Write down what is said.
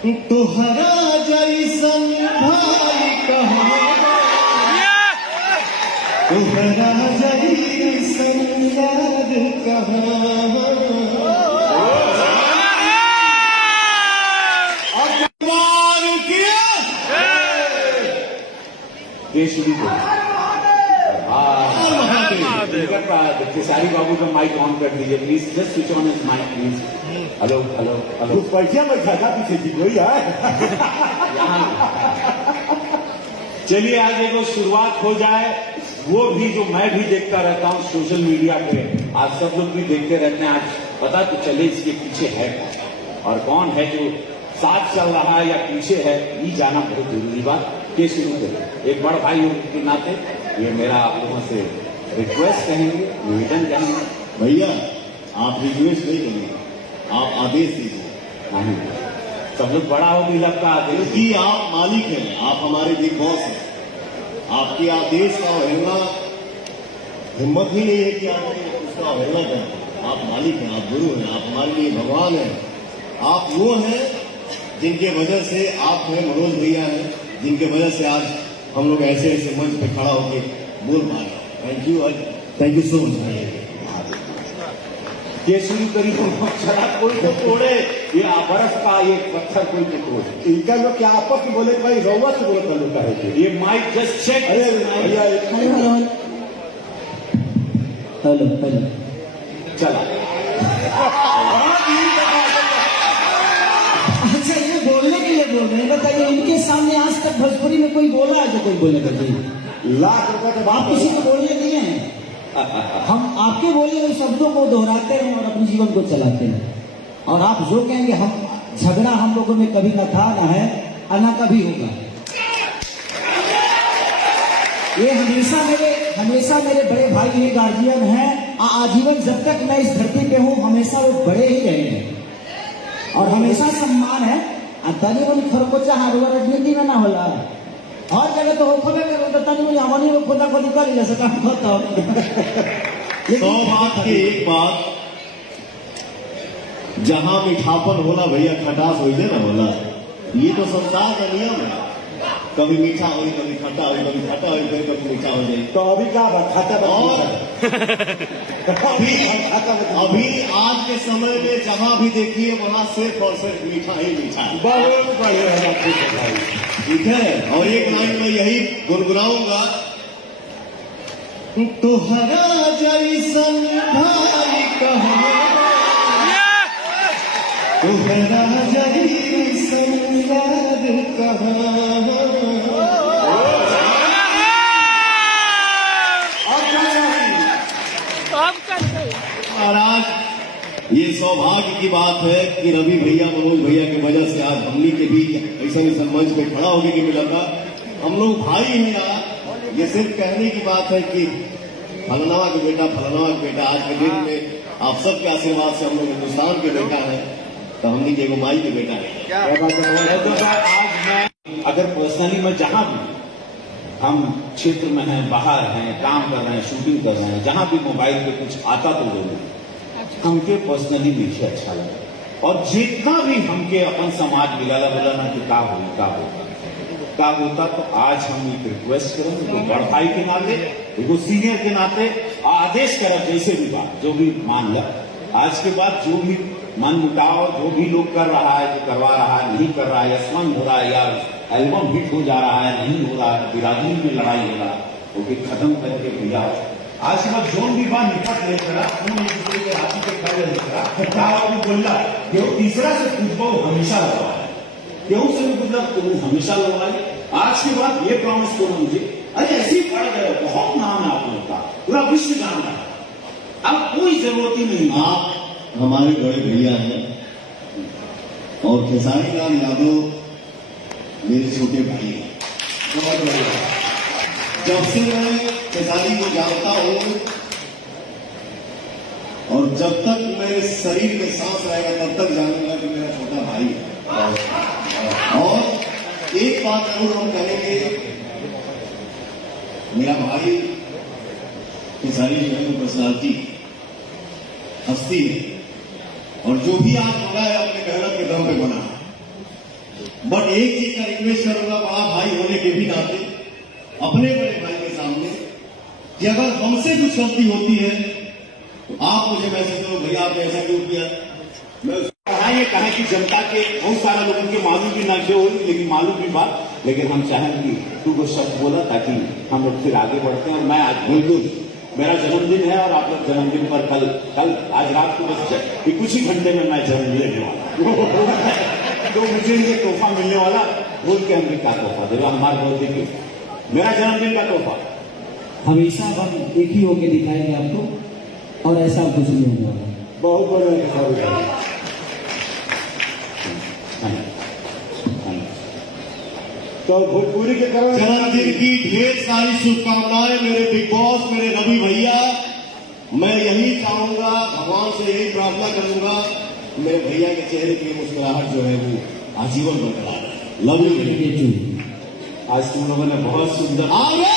तोहरा जैसन भाई कहाँ, तोहरा जैसन याद कहाँ। अपमान किया केसरी को केसारी बाबू का माइक ऑन कर दीजिए please, just switch on his mike please. Hello hello hello, पैसा बैठा था पीछे जी कोई है। चलिए आज एक शुरुआत हो जाए, वो भी जो मैं भी देखता रहता हूँ सोशल मीडिया पे, आज सब लोग भी देखते रहते हैं, आज पता तो चले इसके पीछे है कौन और कौन है जो साथ चल रहा है या पीछे है, ये जाना बहुत जरूरी बात। के शुरू करें एक बड़ भाई के नाते ये मेरा आप लोगों से रिक्वेस्ट कहेंगे, निवेदन कहेंगे। भैया आप रिक्वेस्ट नहीं करेंगे, आप आदेश दीजिए। नहीं सब लोग बड़ा हो भी लगता है क्योंकि आप मालिक हैं, आप हमारे बिग बॉस हैं। आपके आदेश का अवहेलना हिम्मत ही नहीं है कि आप उसका अवहेलना करें। आप मालिक हैं, आप गुरु हैं, आप हमारे लिए भगवान हैं। आप वो हैं जिनके वजह से आप हैं, मनोज भैया हैं, जिनके वजह से आज हम लोग ऐसे ऐसे मंच पे खड़ा होकर बोल पा रहे हैं। थैंक यू सो मच भैया। ये शुरू करी चला कोई तो तोड़े, ये बर्फ का ये पत्थर कोई तो तोड़े। इनका लोग क्या आपस में बोले भाई रउआ से बोले कर लेता है। ये माइक जस्ट चेक। अरे भैया हेलो हेलो चला। अच्छा ये बोलने के लिए बोल रहे हैं, बताइए इनके सामने आज तक भोजपुरी में कोई बोला है जो कोई बोले करते लाख रुपए के आप किसी को बोलने दिए हैं? हम आपके बोले हुए शब्दों को दोहराते हैं और अपने जीवन को चलाते हैं। और आप जो कहेंगे हम झगड़ा हम लोगों में कभी न था, ना है और ना कभी होगा। ये हमेशा मेरे बड़े भाई हैं, गार्जियन हैं। आजीवन जब तक मैं इस धरती पे हूँ हमेशा वो बड़े ही रहेंगे और हमेशा सम्मान है। तनी मुझे खरकोचा हार्डवेयर राजनीति में ना होला, हर जगह तो होखबे करे तो तनी मुझे हमनी को खोदा खोदी कर ले सका खत्म। सौभाग्य की एक बात, जहां मीठापन होला भैया खटास हो जाए ना होला। ये तो संसार का नियम है, कभी मीठा हो कभी खट्टा हो, कभी खट्टा हो कभी मीठा हो जाए। तो अभी क्या खाता अभी आज के समय में जहां भी देखिए वहां सिर्फ और सिर्फ मीठा ही मीठा है। बहुत बढ़िया, ठीक है। और एक लाइन में यही गुनगुनाऊंगा, तोहरा जैसन भाई कहाँ, तोहरा जैसन याद कहाँ। और आज ये सौभाग्य की बात है कि रवि भैया मनोज भैया की वजह से आज हमनी के भी ऐसा मंच पे खड़ा होने की मिला था। हम लोग भाई हैं यार। ये सिर्फ कहने की बात है कि फलनावा के बेटा आज के दिन में आप सबके आशीर्वाद से हम लोग हिंदुस्तान के बेटा है, तो हमनी के एगो माई के बेटा है। आज मैं अगर पर्सनली मैं जहां भी हम क्षेत्र में हैं, बाहर हैं, काम कर रहे हैं, शूटिंग कर रहे हैं, जहां भी मोबाइल पे कुछ आता तो लोग हमके पर्सनली मुझे अच्छा लगा। और जितना भी हमके अपन समाज मिला बोला ना कि का होता तो आज हम एक रिक्वेस्ट करें तो बड़ भाई के नाते, एगो सीनियर के नाते आदेश करब जैसे भी बात जो भी मान ला। आज के बाद जो भी मन मुटाव जो भी लोग कर रहा है, जो करवा रहा है, नहीं कर रहा है, या स्वंग हो रहा है, या एल्बम हिट हो जा रहा है, नहीं हो रहा है, बिरादरी में लड़ाई हो रहा है, वो भी खत्म करके भैया आज के बाद जोन भी बात निपट नहीं करा, एक दूसरे के राशि पे खड़े नहीं करा, बोला कि तीसरा से पूछो हमेशा लगा है, केहू से भी मतलब तुम हमेशा लगवाई। आज के बाद ये प्रॉमिस करो मुझे, अरे ऐसे ही पड़ गए, बहुत नाम है आप लोग का, पूरा विश्व जान रहा है, अब कोई जरूरत ही नहीं। आप हमारे बड़े भैया हैं और खेसारी लाल यादव मेरे छोटे भाई हैं। बहुत बढ़िया। जब से मैं खेसारी को जानता हूं और जब तक मेरे शरीर में सांस आएगा तब तक जानूंगा कि मेरा छोटा भाई है। और एक बात जरूर हम कहेंगे, मेरा भाई खेसारी जो है वो पर्सनालिटी हस्ती है और जो भी आज बना है अपने मेहनत के दम पे बना है। बट एक चीज का रिक्वेस्ट करूंगा बड़ा भाई होने के भी नाते अपने बड़े भाई के सामने कि अगर हमसे कुछ गलती होती है तो आप मुझे मैसेज करो, भैया आपने ऐसा क्यों किया। मैं हाँ, ये कहा कि जनता के बहुत सारे लोगों के मालूम भी ना क्यों हुई, लेकिन मालूम भी बात, लेकिन हम चाहें कि तू वो शब्द बोला ताकि हम लोग फिर आगे बढ़ते हैं। और मैं आज बिल्कुल मेरा जन्मदिन है और आप लोग जन्मदिन पर कल आज रात को बस कि कुछ ही घंटे में मैं जन्म लेने वाला तो मुझे ये तोहफा मिलने वाला, बोल के हमने क्या तोहफा देगा हमारे बर्थडे के मेरा जन्मदिन का तोहफा। हमेशा हम एक ही होके दिखाएंगे आपको और ऐसा कुछ नहीं होगा। बहुत बड़ा तो भोजपुरी के कारण जन्मदिन की ढेर सारी शुभकामनाएं मेरे बिग बॉस, मेरे रवि भैया। मैं यही चाहूंगा, भगवान से यही प्रार्थना करूंगा मेरे भैया के चेहरे की मुस्कुराहट जो है वो आजीवन बरकरार है। Love you. आज तुम लोगों ने बहुत सुंदर आगे